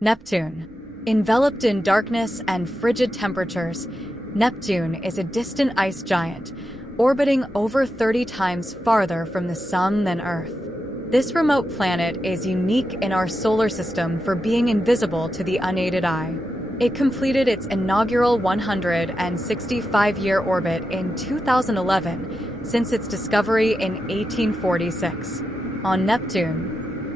Neptune. Enveloped in darkness and frigid temperatures, Neptune is a distant ice giant, orbiting over 30 times farther from the Sun than Earth. This remote planet is unique in our solar system for being invisible to the unaided eye. It completed its inaugural 165-year orbit in 2011, since its discovery in 1846. On Neptune,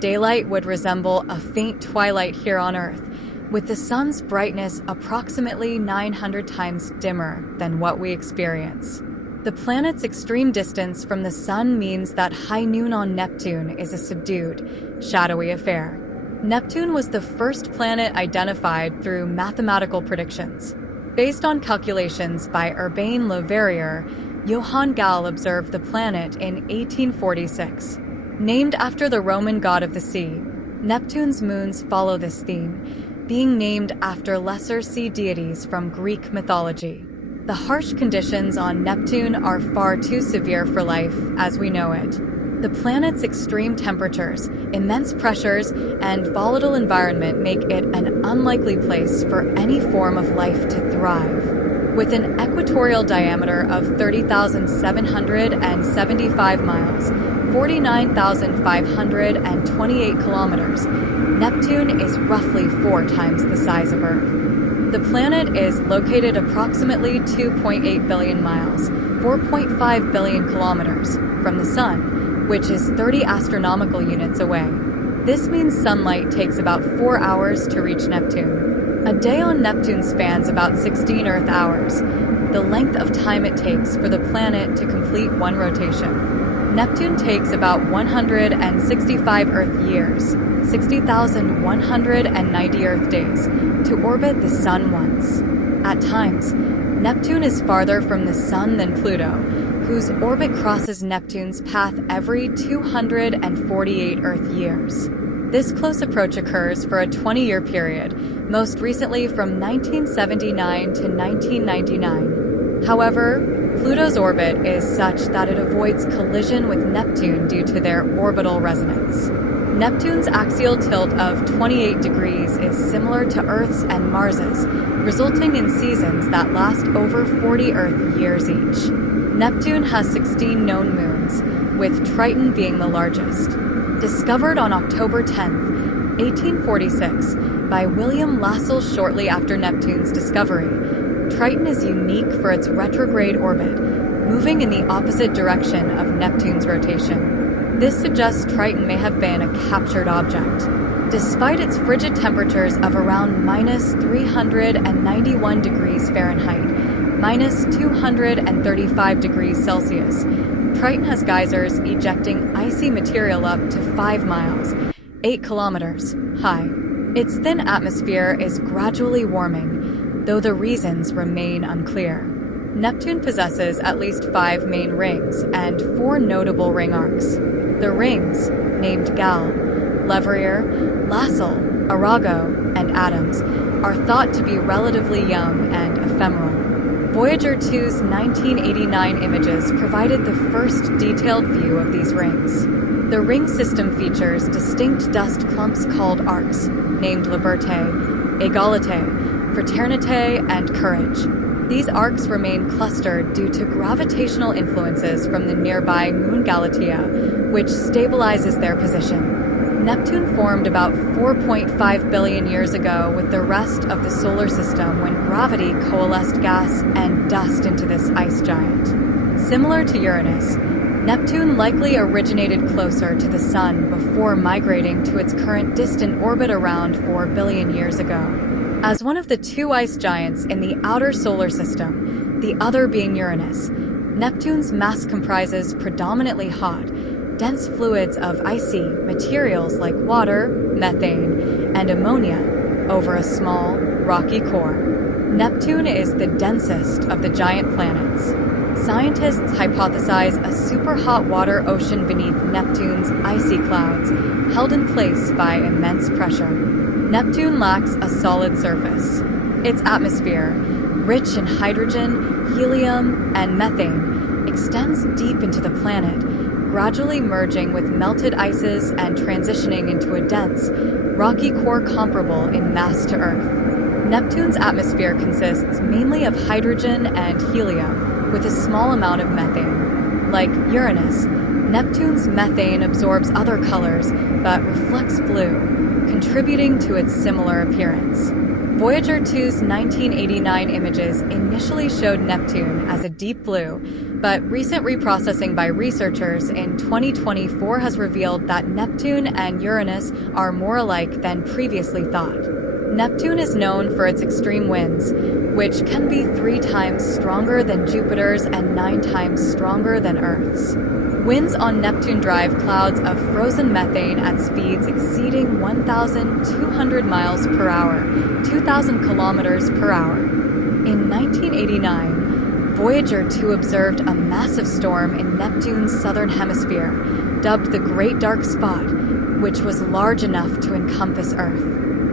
daylight would resemble a faint twilight here on Earth, with the Sun's brightness approximately 900 times dimmer than what we experience. The planet's extreme distance from the Sun means that high noon on Neptune is a subdued, shadowy affair. Neptune was the first planet identified through mathematical predictions. Based on calculations by Urbain Le Verrier, Johann Galle observed the planet in 1846. Named after the Roman god of the sea, Neptune's moons follow this theme, being named after lesser sea deities from Greek mythology. The harsh conditions on Neptune are far too severe for life as we know it. The planet's extreme temperatures, immense pressures, and volatile environment make it an unlikely place for any form of life to thrive. With an equatorial diameter of 30,775 miles, 49,528 kilometers, Neptune is roughly 4 times the size of Earth. The planet is located approximately 2.8 billion miles, 4.5 billion kilometers, from the Sun, which is 30 astronomical units away. This means sunlight takes about 4 hours to reach Neptune. A day on Neptune spans about 16 Earth hours, the length of time it takes for the planet to complete one rotation. Neptune takes about 165 Earth years, 60,190 Earth days, to orbit the Sun once. At times, Neptune is farther from the Sun than Pluto, whose orbit crosses Neptune's path every 248 Earth years. This close approach occurs for a 20-year period, most recently from 1979 to 1999. However, Pluto's orbit is such that it avoids collision with Neptune due to their orbital resonance. Neptune's axial tilt of 28 degrees is similar to Earth's and Mars's, resulting in seasons that last over 40 Earth years each. Neptune has 16 known moons, with Triton being the largest. Discovered on October 10, 1846, by William Lassell shortly after Neptune's discovery, Triton is unique for its retrograde orbit, moving in the opposite direction of Neptune's rotation. This suggests Triton may have been a captured object. Despite its frigid temperatures of around minus 391 degrees Fahrenheit, minus 235 degrees Celsius, Triton has geysers ejecting icy material up to 5 miles, 8 kilometers, high. Its thin atmosphere is gradually warming, though the reasons remain unclear. Neptune possesses at least 5 main rings and 4 notable ring arcs. The rings, named Galle, Leverrier, Lassell, Arago, and Adams, are thought to be relatively young and ephemeral. Voyager 2's 1989 images provided the first detailed view of these rings. The ring system features distinct dust clumps called arcs, named Liberté, Égalité, Fraternité, and Courage. These arcs remain clustered due to gravitational influences from the nearby moon Galatea, which stabilizes their position. Neptune formed about 4.5 billion years ago with the rest of the solar system when gravity coalesced gas and dust into this ice giant. Similar to Uranus, Neptune likely originated closer to the Sun before migrating to its current distant orbit around 4 billion years ago. As one of the 2 ice giants in the outer solar system, the other being Uranus, Neptune's mass comprises predominantly hot, dense fluids of icy materials like water, methane, and ammonia over a small, rocky core. Neptune is the densest of the giant planets. Scientists hypothesize a super-hot water ocean beneath Neptune's icy clouds, held in place by immense pressure. Neptune lacks a solid surface. Its atmosphere, rich in hydrogen, helium, and methane, extends deep into the planet, gradually merging with melted ices and transitioning into a dense, rocky core comparable in mass to Earth. Neptune's atmosphere consists mainly of hydrogen and helium, with a small amount of methane. Like Uranus, Neptune's methane absorbs other colors but reflects blue, contributing to its similar appearance. Voyager 2's 1989 images initially showed Neptune as a deep blue, but recent reprocessing by researchers in 2024 has revealed that Neptune and Uranus are more alike than previously thought. Neptune is known for its extreme winds, which can be 3 times stronger than Jupiter's and 9 times stronger than Earth's. Winds on Neptune drive clouds of frozen methane at speeds exceeding 1,200 miles per hour, 2,000 kilometers per hour. In 1989, Voyager 2 observed a massive storm in Neptune's southern hemisphere, dubbed the Great Dark Spot, which was large enough to encompass Earth.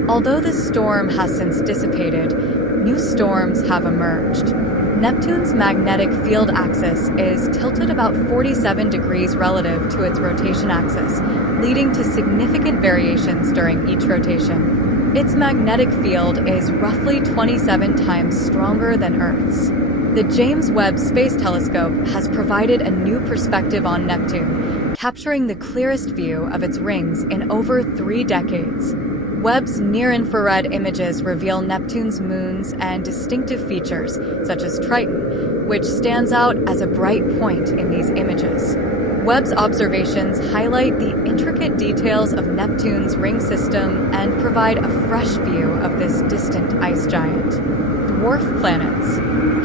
Although this storm has since dissipated, new storms have emerged. Neptune's magnetic field axis is tilted about 47 degrees relative to its rotation axis, leading to significant variations during each rotation. Its magnetic field is roughly 27 times stronger than Earth's. The James Webb Space Telescope has provided a new perspective on Neptune, capturing the clearest view of its rings in over 3 decades. Webb's near-infrared images reveal Neptune's moons and distinctive features, such as Triton, which stands out as a bright point in these images. Webb's observations highlight the intricate details of Neptune's ring system and provide a fresh view of this distant ice giant. Dwarf planets.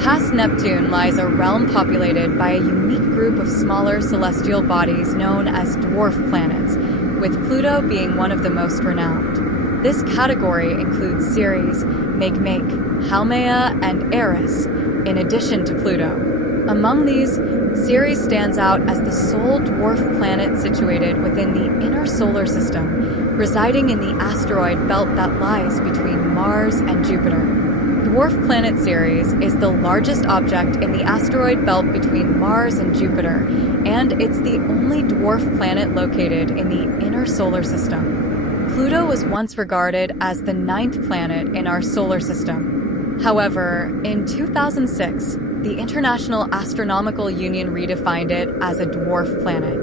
Past Neptune lies a realm populated by a unique group of smaller celestial bodies known as dwarf planets, with Pluto being one of the most renowned. This category includes Ceres, Makemake, Haumea, and Eris, in addition to Pluto. Among these, Ceres stands out as the sole dwarf planet situated within the inner solar system, residing in the asteroid belt that lies between Mars and Jupiter. Dwarf planet Ceres is the largest object in the asteroid belt between Mars and Jupiter, and it's the only dwarf planet located in the inner solar system. Pluto was once regarded as the 9th planet in our solar system. However, in 2006, the International Astronomical Union redefined it as a dwarf planet.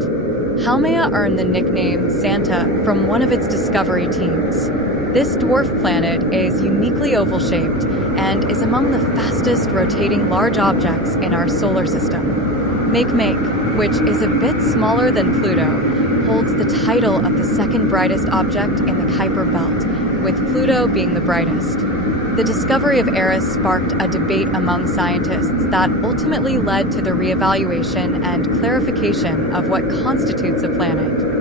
Haumea earned the nickname Santa from one of its discovery teams. This dwarf planet is uniquely oval-shaped and is among the fastest rotating large objects in our solar system. Makemake, which is a bit smaller than Pluto, holds the title of the second brightest object in the Kuiper Belt, with Pluto being the brightest. The discovery of Eris sparked a debate among scientists that ultimately led to the reevaluation and clarification of what constitutes a planet.